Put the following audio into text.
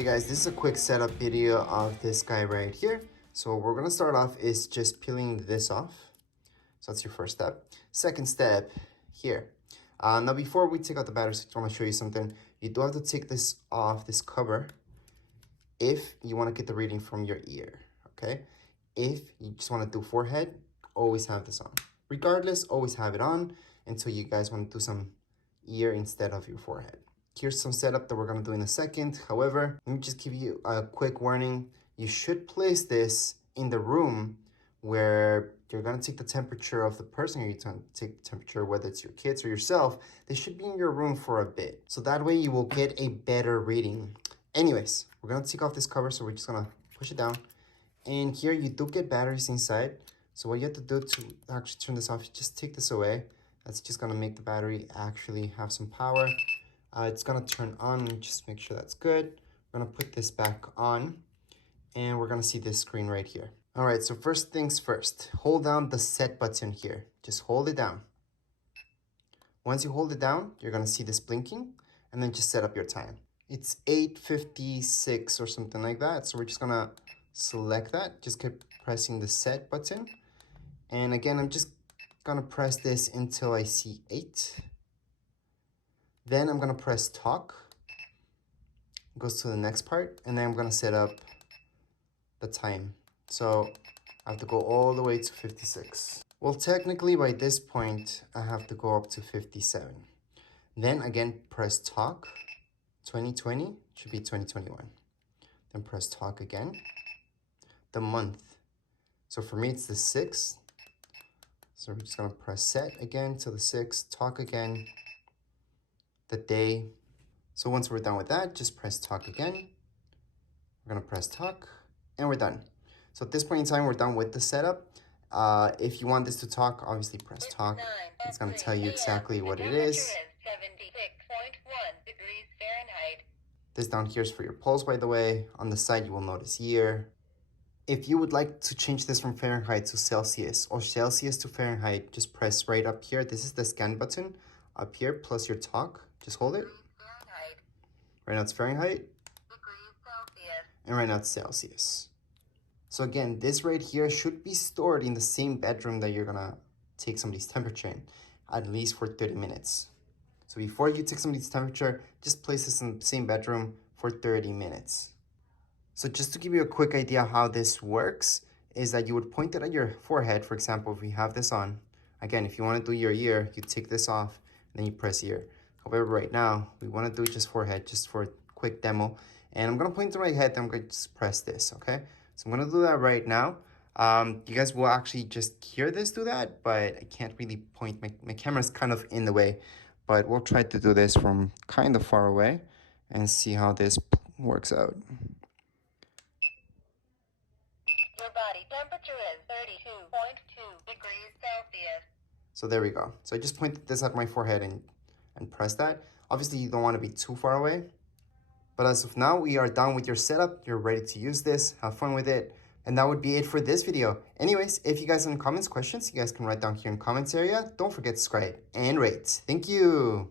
Hey guys, this is a quick setup video of this guy right here. So what we're gonna start off is just peeling this off. So that's your first step. Second step here. Now before we take out the batteries, I just wanna show you something. You do have to take this off, this cover, if you wanna get the reading from your ear, okay? If you just wanna do forehead, always have this on. Regardless, always have it on until you guys wanna do some ear instead of your forehead. Here's some setup that we're gonna do in a second. However, let me just give you a quick warning. You should place this in the room where you're gonna take the temperature of the person you're gonna take the temperature, whether it's your kids or yourself. They should be in your room for a bit. So that way you will get a better reading. Anyways, we're gonna take off this cover, so we're just gonna push it down. And here you do get batteries inside. So what you have to do to actually turn this off, just take this away. That's just gonna make the battery actually have some power. It's gonna turn on, just make sure that's good. We're gonna put this back on and we're gonna see this screen right here. All right, so first things first, hold down the set button here. Just hold it down. Once you hold it down, you're gonna see this blinking and then just set up your time. It's 8:56 or something like that. So we're just gonna select that, just keep pressing the set button. And again, I'm just gonna press this until I see 8. Then I'm gonna press talk. It goes to the next part, and then I'm gonna set up the time. So I have to go all the way to 56. Well, technically by this point, I have to go up to 57. Then again, press talk. 2020 should be 2021. Then press talk again. The month. So for me, it's the 6th. So we're just gonna press set again to the 6th, talk again. The day. So once we're done with that, just press talk again. We're gonna press talk and we're done. So at this point in time, we're done with the setup. If you want this to talk, obviously press talk. It's gonna tell you exactly what it is. 76.1 degrees Fahrenheit. This down here is for your pulse, by the way. On the side, you will notice year. If you would like to change this from Fahrenheit to Celsius or Celsius to Fahrenheit, just press right up here. This is the scan button up here, plus your talk. Just hold it. Right now it's Fahrenheit. And right now it's Celsius. So again, this right here should be stored in the same bedroom that you're gonna take somebody's temperature in, at least for 30 minutes. So before you take somebody's temperature, just place this in the same bedroom for 30 minutes. So just to give you a quick idea how this works, is that you would point it at your forehead. For example, if we have this on, again, if you wanna do your ear, you take this off, and then you press ear. However, right now, we wanna do just forehead, just for a quick demo. And I'm gonna point to my head, then I'm gonna just press this, okay? So I'm gonna do that right now. You guys will actually just hear this do that, but I can't really point, my camera's kind of in the way. But we'll try to do this from kind of far away and see how this works out. Your body temperature is 32.2 degrees Celsius. So there we go. So I just pointed this at my forehead and press that. Obviously, you don't want to be too far away. But as of now, we are done with your setup. You're ready to use this. Have fun with it. And that would be it for this video. Anyways, if you guys have any comments, questions, you guys can write down here in the comments area. Don't forget to subscribe and rate. Thank you.